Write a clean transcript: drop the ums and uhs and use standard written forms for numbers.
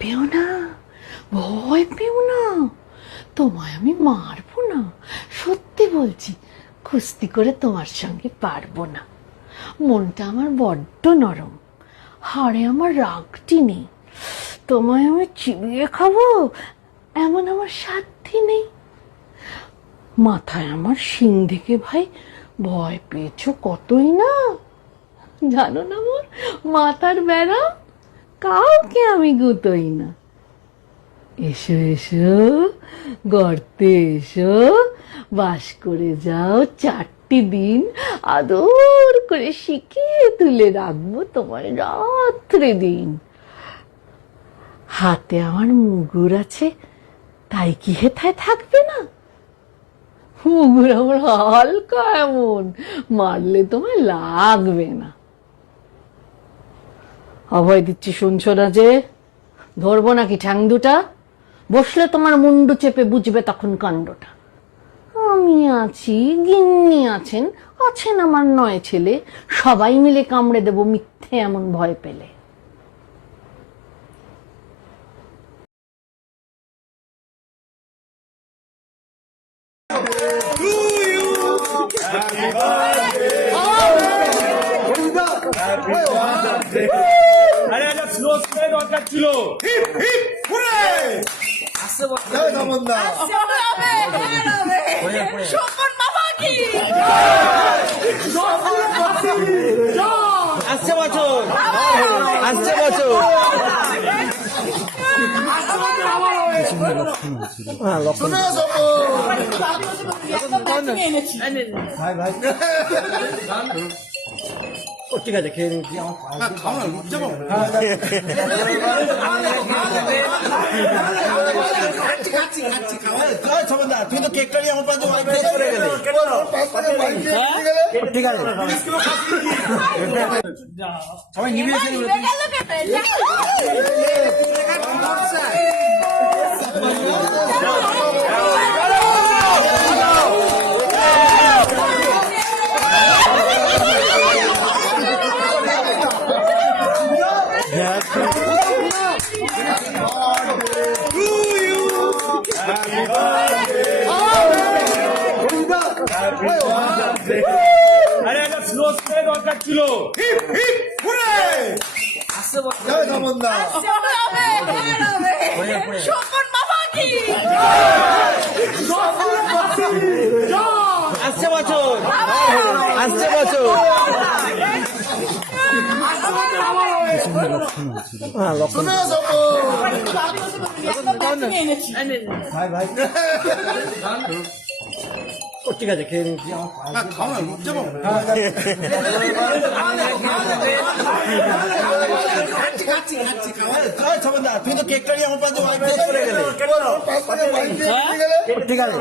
পেও না, ভয় পেও না, তোমায় আমি মারবো না। সত্যি বলছি, কুস্তি করে তোমার সঙ্গে পারবো না। মনটা আমার বড্ড নরম, হাড়ে আমার রাগটি নেই। তোমায় আমি চিবিয়ে খাবো এমন আমার সাধ্যি নেই। মাথায় আমার শিং দেখে ভাই ভয় পেয়েছো কতই না। জানো না মোর মাথার বেড়া, কাউকে আমি গুতোই না। এসো এসো, গর্তে এসো, বাস করে যাও 4টি দিন। আদর করে শিখিয়ে তুলে রাখবো তোমায় রাত্রে দিন। হাতে আমার মুগুর আছে, তাই কি হেথায় থাকবে না? মুগুর আমার হালকা এমন, মারলে তোমায় লাগবে না। অভয় দিচ্ছি, শুনছো না যে? ধরবো নাকি ঠ্যাং দুটা? বসলে তোমার মুন্ডু চেপে বুঝবে তখন কাণ্ডটা। আমি আছি, গিন্নি আছেন, আছেন আমার 9 ছেলে, সবাই মিলে কামড়ে দেব মিথ্যে এমন ভয় পেলে। আরে এটা স্লো স্প্রে দরকার ছিল। হিপ হিপ হুরে আসছে বন্ধ না আসছে হবে শোভন মামা কি আসছে বছর আসছে বছর ভাই ভাই ঠিক আছে, খেয়ে নিচ্ছি। তুই তো কেকটা নিয়ে আমার পাশে অনেক করে গেলে। ঠিক আছে, সবাই নিবে আরে এটা স্লো স্প্রে দরকার ছিল। হিপ হিপ হুরে আসছে বন্ধ না শোভন মামা কি আসছে বছর আসছে বছর ভাই ভাই ঠিক আছে, খেয়ে নিচ্ছি। তুই তো কেকটা নিয়ে আমার পাশে অনেক করে গেলে। ঠিক আছে।